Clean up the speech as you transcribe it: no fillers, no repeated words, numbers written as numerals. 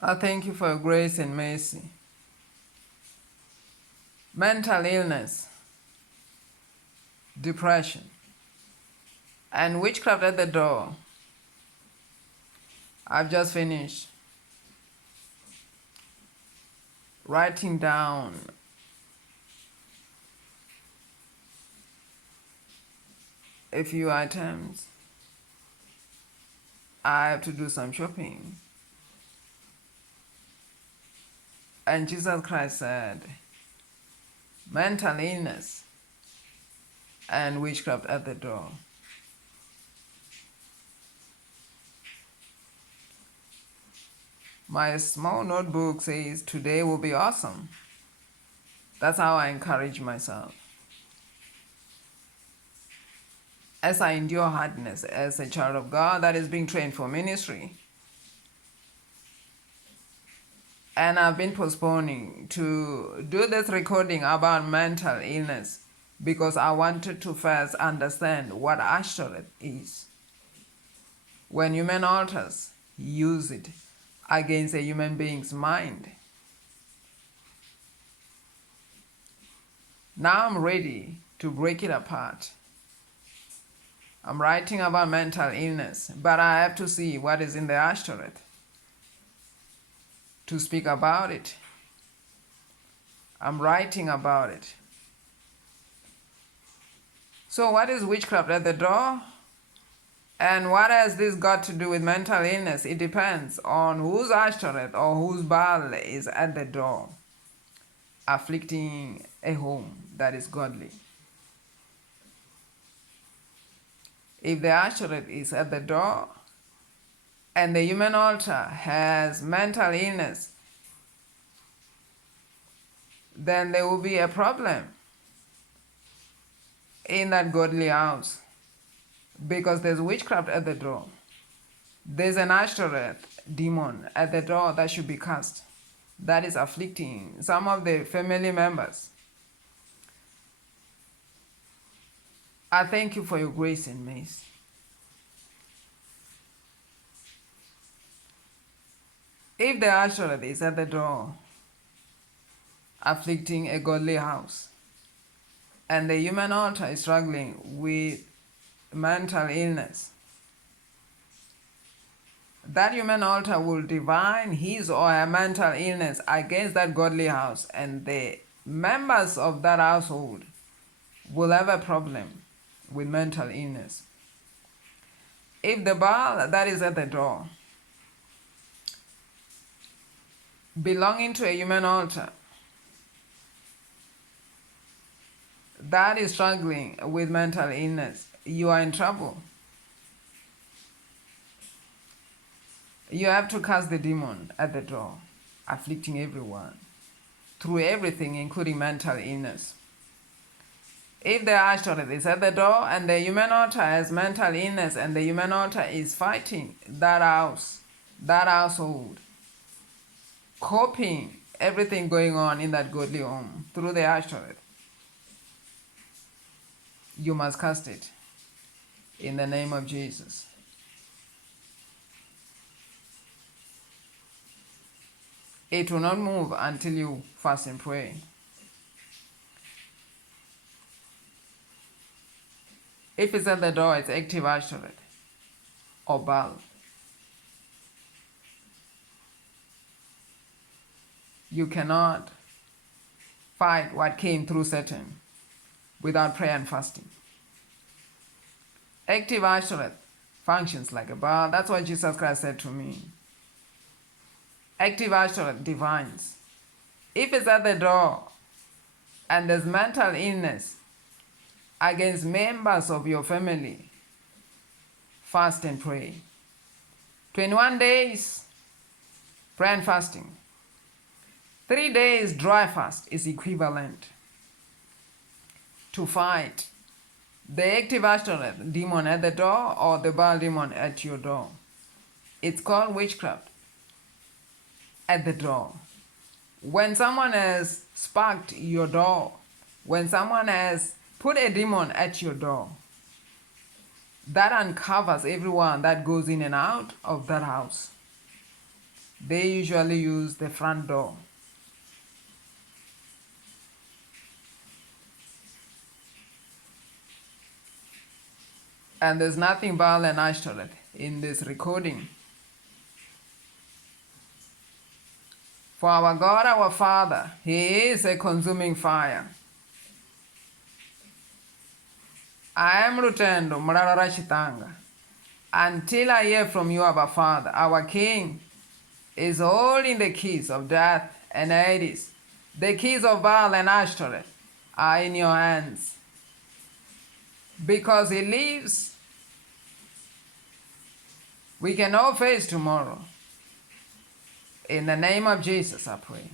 I thank you for your grace and mercy. Mental illness, depression, and witchcraft at the door. I've just finished writing down a few items. I have to do some shopping. And Jesus Christ said, mental illness and witchcraft at the door. My small notebook says, today will be awesome. That's how I encourage myself. As I endure hardness as a child of God that is being trained for ministry, and I've been postponing to do this recording about mental illness because I wanted to first understand what Ashtoreth is. When human altars use it against a human being's mind. Now I'm ready to break it apart. I'm writing about mental illness, but I have to see what is in the Ashtoreth to speak about it. I'm writing about it. So what is witchcraft at the door? And what has this got to do with mental illness? It depends on whose Ashtoreth or whose Baal is at the door, afflicting a home that is godly. If the Ashtoreth is at the door and the human altar has mental illness, then there will be a problem in that godly house because there's witchcraft at the door. There's an Ashtoreth demon at the door that should be cast, that is afflicting some of the family members. I thank you for your grace and mercy. If the Ashtoreth is at the door, afflicting a godly house, and the human altar is struggling with mental illness, that human altar will divine his or her mental illness against that godly house, and the members of that household will have a problem with mental illness. If the Baal that is at the door belonging to a human altar that is struggling with mental illness, you are in trouble. You have to cast the demon at the door, afflicting everyone through everything, including mental illness. If the Ashtoreth is at the door and the human altar has mental illness and the human altar is fighting that house, that household, copying everything going on in that godly home through the Ashtoreth, you must cast it in the name of Jesus. It will not move until you fast and pray. If it's at the door, it's active Ashtoreth or Baal. You cannot fight what came through Satan without prayer and fasting. Active Ashtoreth functions like a Baal. That's what Jesus Christ said to me. Active Ashtoreth divines. If it's at the door and there's mental illness against members of your family, fast and pray. 21 days, prayer and fasting. 3 days dry fast is equivalent to fight the active Ashtoreth demon at the door or the Baal demon at your door. It's called witchcraft at the door. When someone has sparked your door, when someone has put a demon at your door, that uncovers everyone that goes in and out of that house. They usually use the front door. And there's nothing Baal and Ashtoreth in this recording. For our God, our Father, He is a consuming fire. I am Lutendo Mulalo Ratshitanga. Until I hear from you, our Father, our King is holding the keys of death and Hades. The keys of Baal and Ashtoreth are in your hands. Because He lives, we can all face tomorrow. In the name of Jesus, I pray.